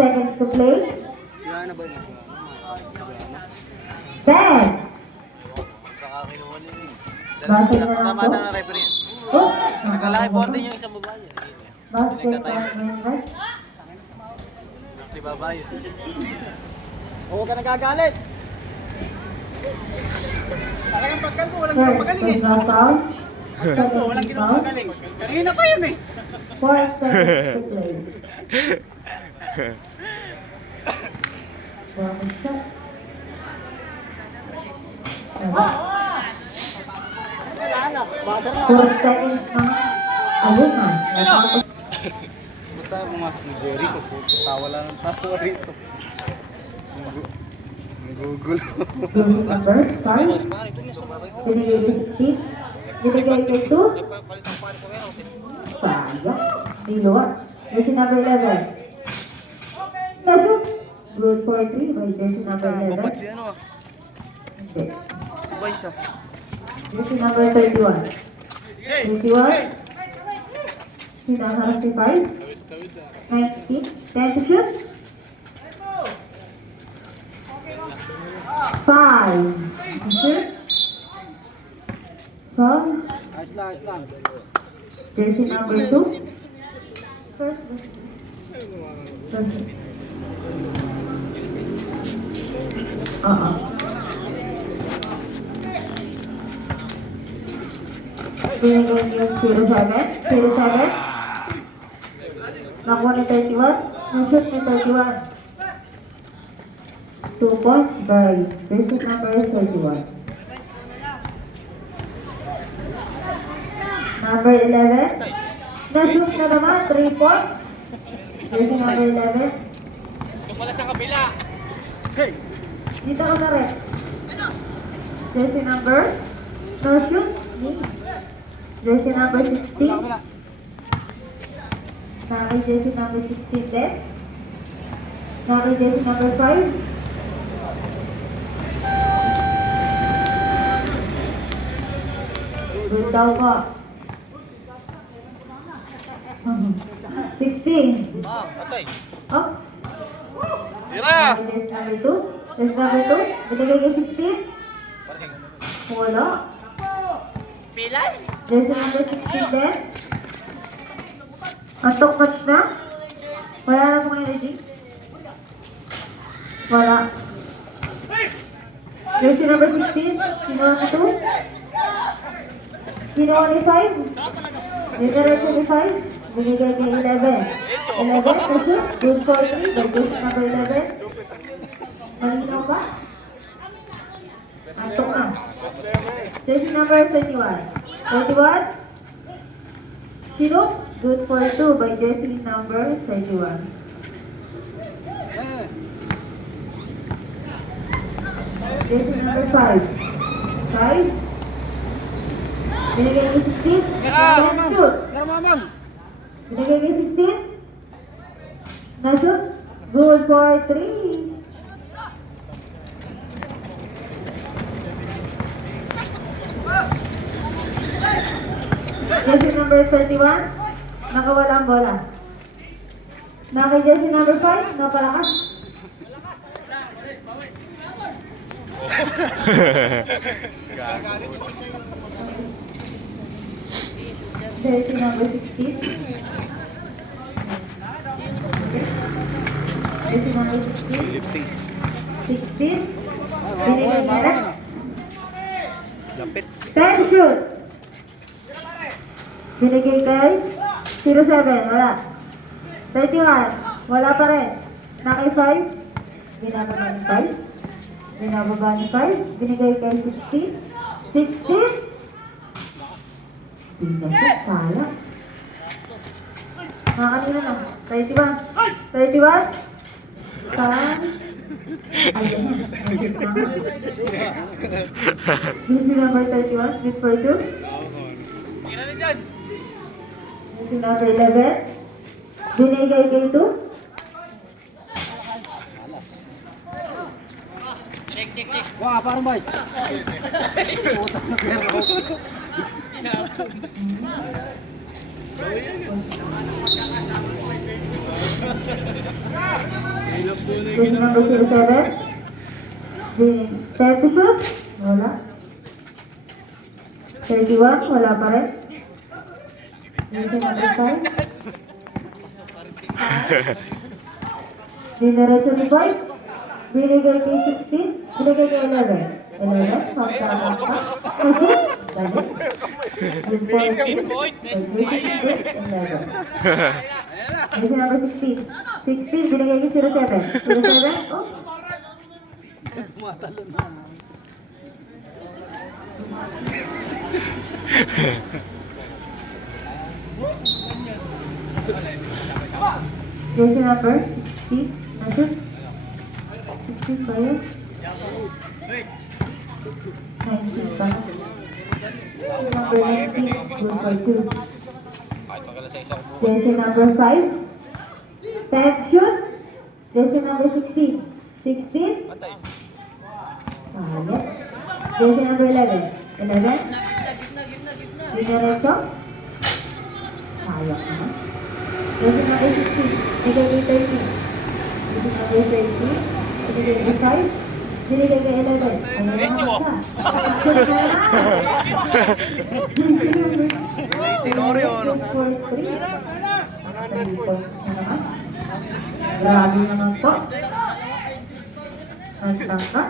seconds to play. Sira na ba yun? 10. Basket na lang Kasama po. na ng referee. Oops. Nakalaki boarding yung isang babae. Basket point right? Si babae. Huwag ka nagagalit. Talagang pagkal ko, walang First, ginagaling eh. personal foul. Pagkal ko, walang Second foul. ginagaling. Kanina pa yun eh. 4 seconds to play. One shot. Basa na. 4 seconds na. Ayun na. Natapos. Ba't tayo pumasok ni Jerry ko? Tawa lang ng tawa rito. Nagugulo. Jersey number 5. Binigay kay 16. Binigay kay 2. Sayang. Diluwa. Jersey number 11. Nasok. Good for 3 by jersey number 11. Babat si ano ah? Hindi. Si Baisa. Jersey number 31. 31. Hinaharap si 5. 19. 10 to shoot. 5. Shoot. 5. Ayos lang, ayos lang. Jersey number 2. First. Binigay niyo 07. 07. Nakuha ni 31. Nashoot ni 31. 2 points by jersey number 31. Number 11. Nashoot na naman 3 points. Jersey number 11. Tumala sa kabila. Hey! Dito ko na rin. Jersey number. No shoot. Jersey number 16. Naki jersey number 16 din. Naki jersey number 5. Good daw ka. 16. Patay. Oops. Tira! Jersey number 2. Jersey number 2. Binigay kay 16. Wala. Pilay? Jersey number 16 din. Antok match na. Wala na pong energy. Wala. Jersey number 16. Kinuha na 2. Kinuha ni 5. Diretso ni 5. Binigay kay 11. 11 kasi good for 3. Jersey number 11. Malinaw ba? Antok na. Jersey number 31. 31. Sino? Good for 2 by jersey number 31. Jersey number 5. 5. Binigay kay 16. Then shoot. Narmamang! Binigay kay 16. Na-shoot. Good for 3. Jersey number 31. Nakawala ang bola. Naka jersey number 5. Napalakas. Jersey number 16. Jersey number 16. 16. Binigay niya na. Lapit. 10 shoot. Binigay kay 07. Wala. 31. Wala pa rin. Naki 5. Binababa ni 5. Binababa ni 5. Binigay kay 16. 16. Binigay. Sala. Mga kanina na. 31. 31. Saan? Ayun na. Jersey number 31. Good for 2. Tira na dyan! Jersey number 11. Binigay kay 2. Check. Wah, parang boys. Jersey number 07. Time to shoot. Wala. 31. Wala pa rin. Jersey number 5. Diniretso ni Boy. Binigay kay 16. Binigay kay 11. 11. Magtama pa. Kasi, dali. Yung point. 11. Jersey number 16. 16. Binigay kay 07. 07. Oh. Tumatalon na. Jersey number 16. Nasaan? 16 ba yun? 19 ba? Number 19. Good for 2. Jersey number 5. 10 shoot. Jersey number 16. 16. Yes. Jersey number 11. 11. Diniretso. Sayang naman. Jersey number 16. Bigay kay 13. Jersey number 13. Bigay kay 5. Binigay kay 11. Ano naman siya? Sunod na naman. Jersey number 3 points na naman. Grabe naman po. Ang tangka.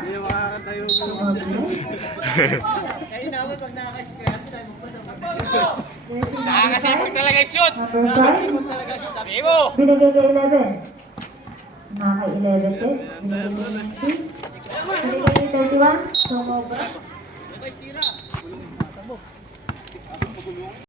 Nakakasipag talaga yung shoot. Number 5. Sabi mo. Binigay kay 11. Nakaka 11 din. Binigay kay 19. Binigay kay 31. Sumobra.